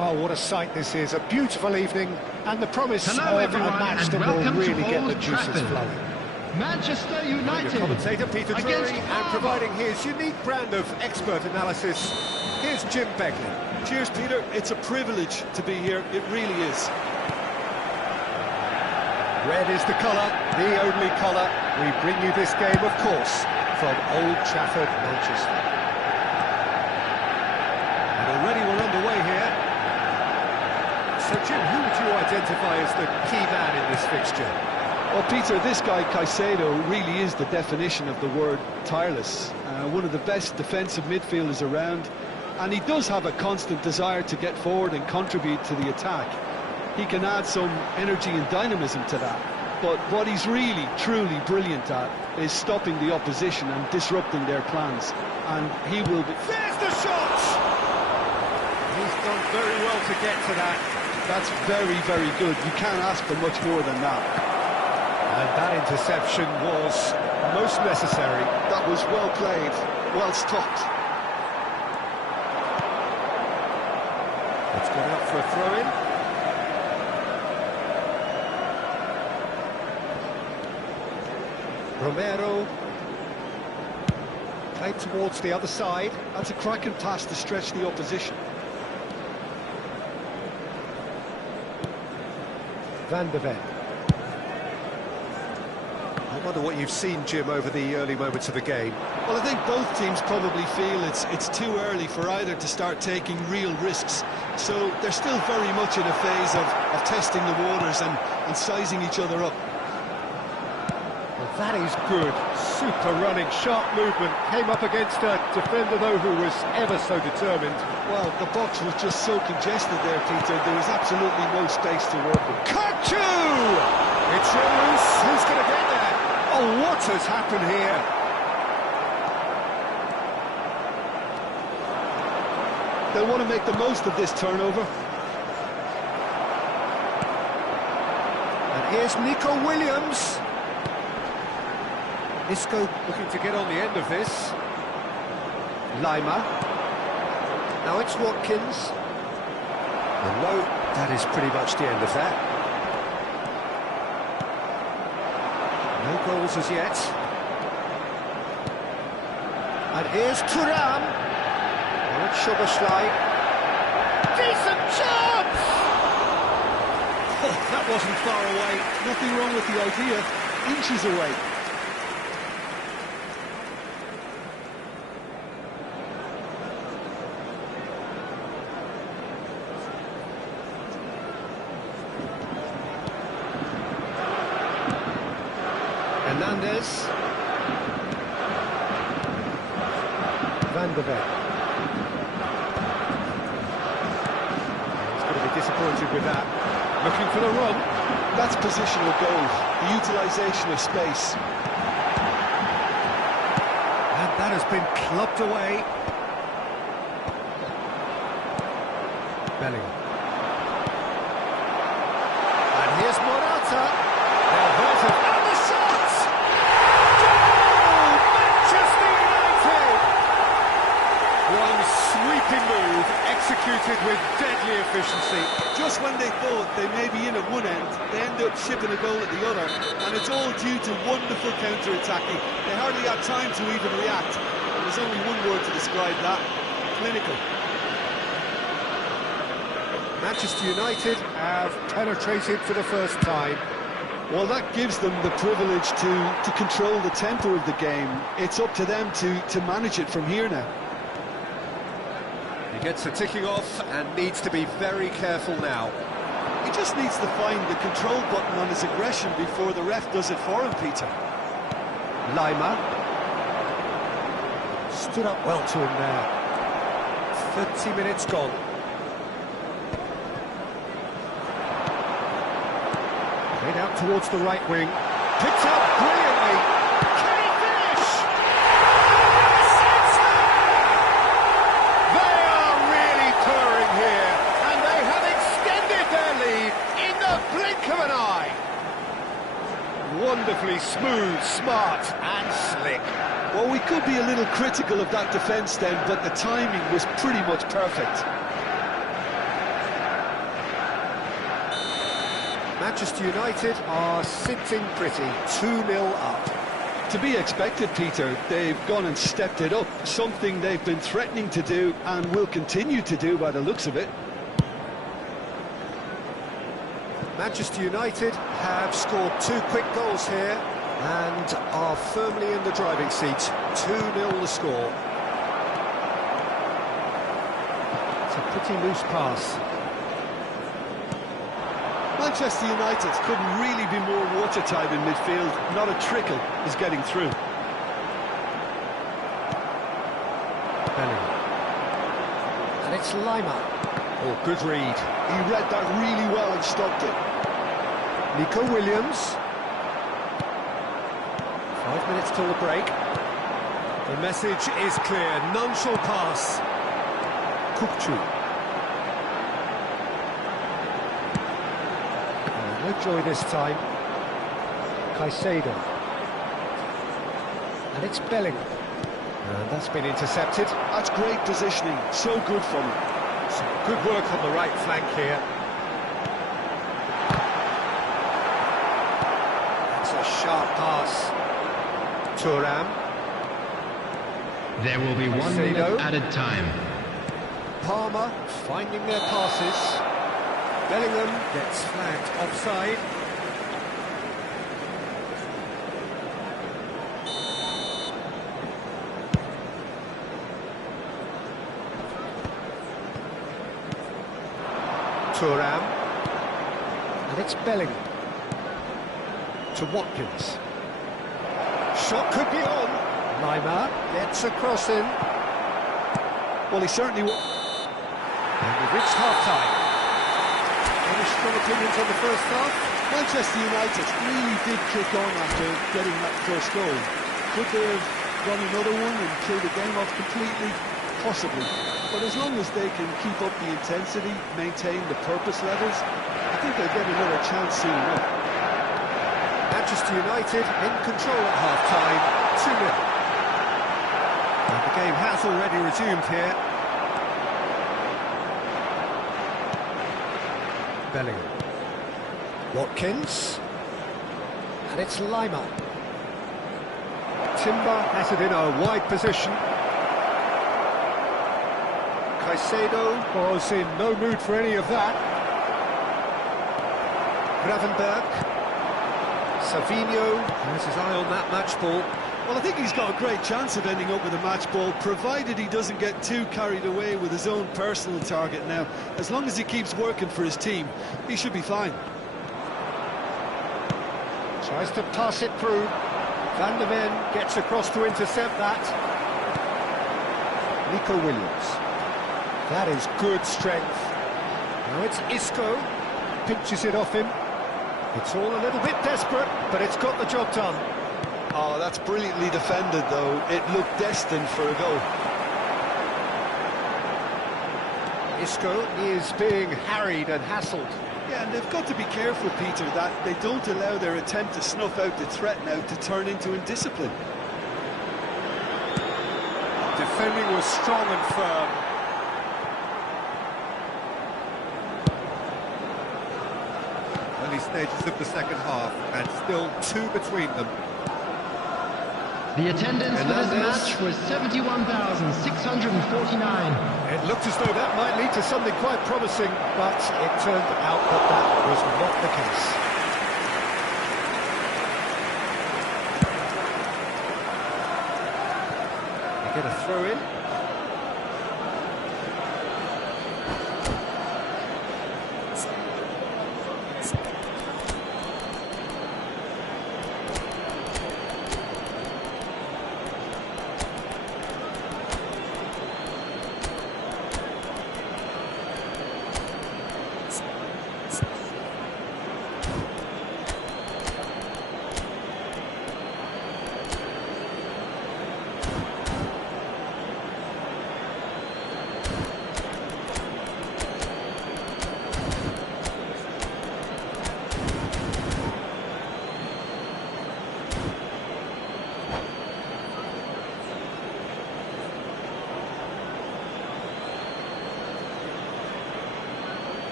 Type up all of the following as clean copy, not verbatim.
Well, what a sight this is. A beautiful evening and the promise Hello, of everyone, a match and that will welcome really to get the Old juices Trafford. flowing. Manchester United Commentator Peter Drury against and providing his unique brand of expert analysis, here's Jim Begley. Cheers, Peter. It's a privilege to be here. It really is. Red is the colour, the only colour. We bring you this game, of course, from Old Trafford, Manchester. And already we're underway here. So, Jim, who would you identify as the key man in this fixture? Well, Peter, this guy, Caicedo, really is the definition of the word tireless. One of the best defensive midfielders around, and he does have a constant desire to get forward and contribute to the attack. He can add some energy and dynamism to that, but what he's really, truly brilliant at is stopping the opposition and disrupting their plans, and he will be... There's the shot! He's done very well to get to that. That's very, very good. You can't ask for much more than that. And that interception was most necessary. That was well played, well stopped. It's gone up for a throw-in. Romero. Played towards the other side. That's a cracking pass to stretch the opposition. Van der Ven. I wonder what you've seen, Jim, over the early moments of the game. Well, I think both teams probably feel it's too early for either to start taking real risks. So they're still very much in a phase of testing the waters and sizing each other up. Well, that is good. Super running, sharp movement. Came up against a defender, though, who was ever so determined. Well, the box was just so congested there, Peter. There was absolutely no space to work with. Kachu! It's loose. Who's going to get there? Oh, what has happened here? They'll want to make the most of this turnover. And here's Nico Williams. Isco looking to get on the end of this. Lima. Now it's Watkins. And no, that is pretty much the end of that. No goals as yet. And here's Thuram. Now it's Szoboszlai. Decent chance! That wasn't far away. Nothing wrong with the idea. Inches away. Hernandez. Van der Ven. He's going to be disappointed with that. Looking for the run. That's positional goal, the utilisation of space. And that has been clubbed away. Bellingham. And here's Morata. They'll hurt him. And the shot! Goal! Manchester United! One sweeping move, executed with deadly efficiency. Just when they thought they may be in at one end, they end up shipping a goal at the other, and it's all due to wonderful counter-attacking. They hardly had time to even react. There's only one word to describe that: clinical. Manchester United have penetrated for the first time. Well, that gives them the privilege to control the tempo of the game. It's up to them to manage it from here now. He gets the ticking off and needs to be very careful now. He just needs to find the control button on his aggression before the ref does it for him, Peter. Lima. Stood up well to him there. 30 minutes gone. Played out towards the right wing. Picked up brilliantly. Can he finish? They are really purring here, and they have extended their lead in the blink of an eye. Wonderfully smooth, smart and slick. Well, we could be a little critical of that defence then, but the timing was pretty much perfect. Manchester United are sitting pretty, 2-0 up. To be expected, Peter. They've gone and stepped it up, something they've been threatening to do and will continue to do by the looks of it. Manchester United have scored 2 quick goals here and are firmly in the driving seat. 2-0 the score. It's a pretty loose pass. Manchester United couldn't really be more watertight in midfield. Not a trickle is getting through. Bellingham. And it's Lima. Oh, good read. He read that really well and stopped it. Nico Williams. 5 minutes till the break. The message is clear. None shall pass. Kukcu. No joy this time. Caicedo. And it's Bellingham. And that's been intercepted. That's great positioning. So good from him. Some good work on the right flank here. That's a sharp pass. Thuram. There will be 1 Caicedo. minute added time. Palmer finding their passes. Bellingham gets flagged offside. Thuram. And it's Bellingham. To Watkins. Shot could be on. Lima gets a cross in. Well, he certainly will. And we've reached half-time. Any strong opinions on the first half? Manchester United really did kick on after getting that first goal. Could they have run another one and killed the game off completely? Possibly. But as long as they can keep up the intensity, maintain the purpose levels, I think they'll get another chance soon enough. Manchester United in control at half-time, 2-0. And the game has already resumed here. Bellingham. Watkins. And it's Lima. Timber has it in a wide position. Caicedo was in no mood for any of that. Gravenberg. Savinho has his eye on that match ball. Well, I think he's got a great chance of ending up with a match ball, provided he doesn't get too carried away with his own personal target now. As long as he keeps working for his team, he should be fine. Tries to pass it through. Van der Ven gets across to intercept that. Nico Williams. That is good strength. Now it's Isco. Pinches it off him. It's all a little bit desperate, but it's got the job done. Oh, that's brilliantly defended, though. It looked destined for a goal. Isco is being harried and hassled. Yeah, and they've got to be careful, Peter, that they don't allow their attempt to snuff out the threat now to turn into indiscipline. Defending was strong and firm. Early stages of the second half, and still 2 between them. The attendance for this match was 71,649. It looked as though that might lead to something quite promising, but it turned out that that was not the case. They get a throw in.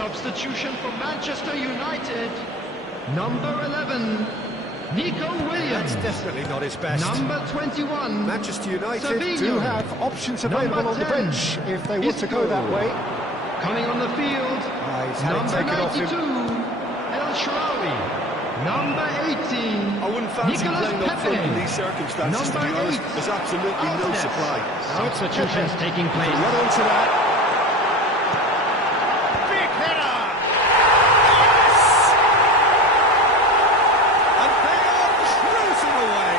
substitution for Manchester United. Number 11, Nico Williams. That's definitely not his best. Number 21, Manchester United Savinho. do have options available Number on the 10, bench if they want to go Isco. that way. Coming on the field, He's had it number taken off 92, him. El Shaarawy. Number 18, I wouldn't fancy Nicolas playing up front in Pepe. these circumstances, to Number be honest. 8, There's absolutely no Alves. supply. Substitutions taking place. Well on to that. Big header! Yes! And they are cruising away.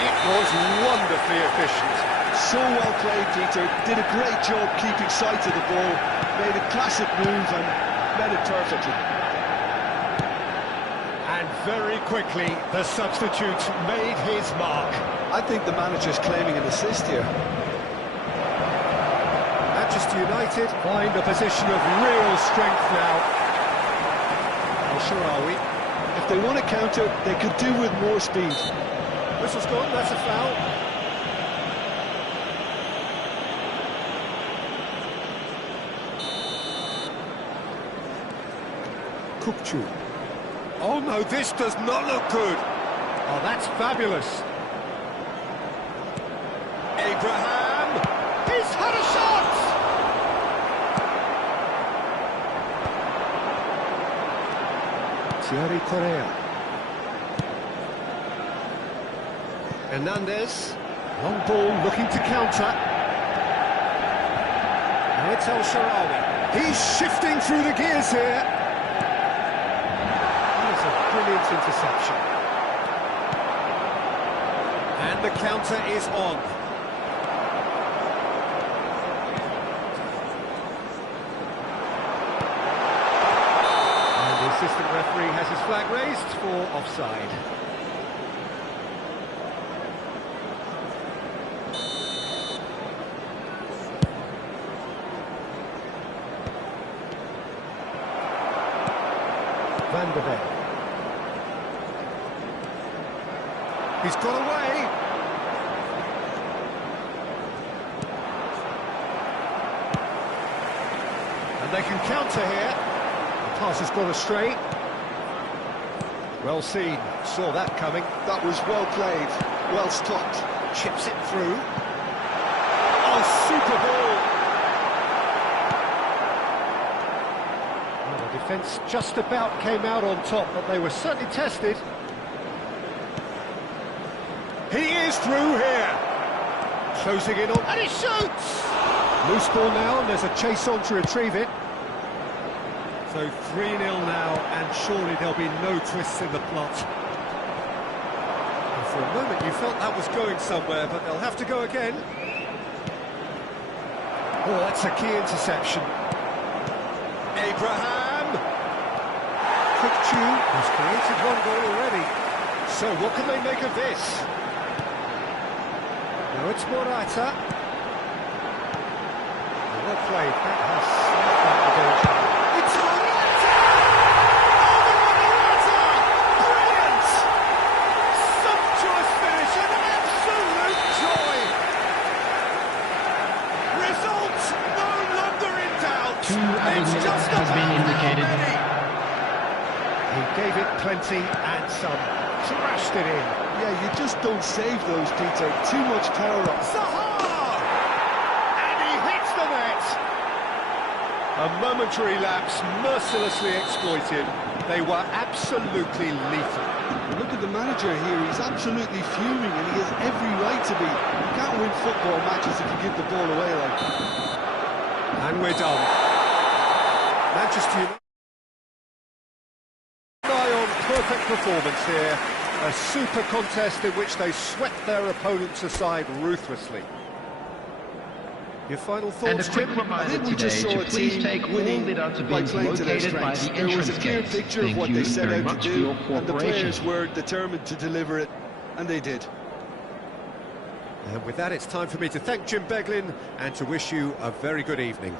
It was wonderfully efficient. So well played, Peter. Did a great job keeping sight of the ball. Made a classic move and met it perfectly. And very quickly, the substitute made his mark. I think the manager's claiming an assist here. Manchester United find a position of real strength now. El Shaarawy. If they want to counter, they could do with more speed. Whistle's gone, that's a foul. Kupchu. Oh no, this does not look good. Oh, that's fabulous. Abraham! He's had a shot! Thierry Correa. Hernandez. Long ball looking to counter. Now it's El Shaarawy. He's shifting through the gears here. Brilliant interception. And the counter is on. And the assistant referee has his flag raised for offside. Van der Beek. He's got away. And they can counter here. The pass has gone astray. Well seen. Saw that coming. That was well played, well stopped. Chips it through. Oh, super ball. Well, the defence just about came out on top, but they were certainly tested. He is through here. Closing in on... And he shoots! Loose ball now, and there's a chase on to retrieve it. So 3-0 now, and surely there'll be no twists in the plot. And for a moment you felt that was going somewhere, but they'll have to go again. Oh, that's a key interception. Abraham! Kupchu has created one goal already. So what can they make of this? Now it's Morata. Well played, that has snuffed out the danger. It's Morata! Oh, Morata! Brilliant! Sumptuous finish and an absolute joy! Result no longer in doubt. 2 added minutes has been indicated. He gave it plenty and some. Thrashed it in. Yeah, you just don't save those, Peter. Too much power up. Zaha! And he hits the net! A momentary lapse, mercilessly exploited. They were absolutely lethal. Look at the manager here. He's absolutely fuming, and he has every right to be. You can't win football matches if you give the ball away like that. And we're done. Manchester United on perfect performance here. A super contest in which they swept their opponents aside ruthlessly. Your final And a thoughts, quick Jim? reminder we just today saw to a please team take all winning the by bins playing to their located by strengths. the There was entrance a clear gates. picture of Thank what you they set very out much to for do, your and the cooperation. players were determined to deliver it, and they did. And with that, it's time for me to thank Jim Beglin and to wish you a very good evening.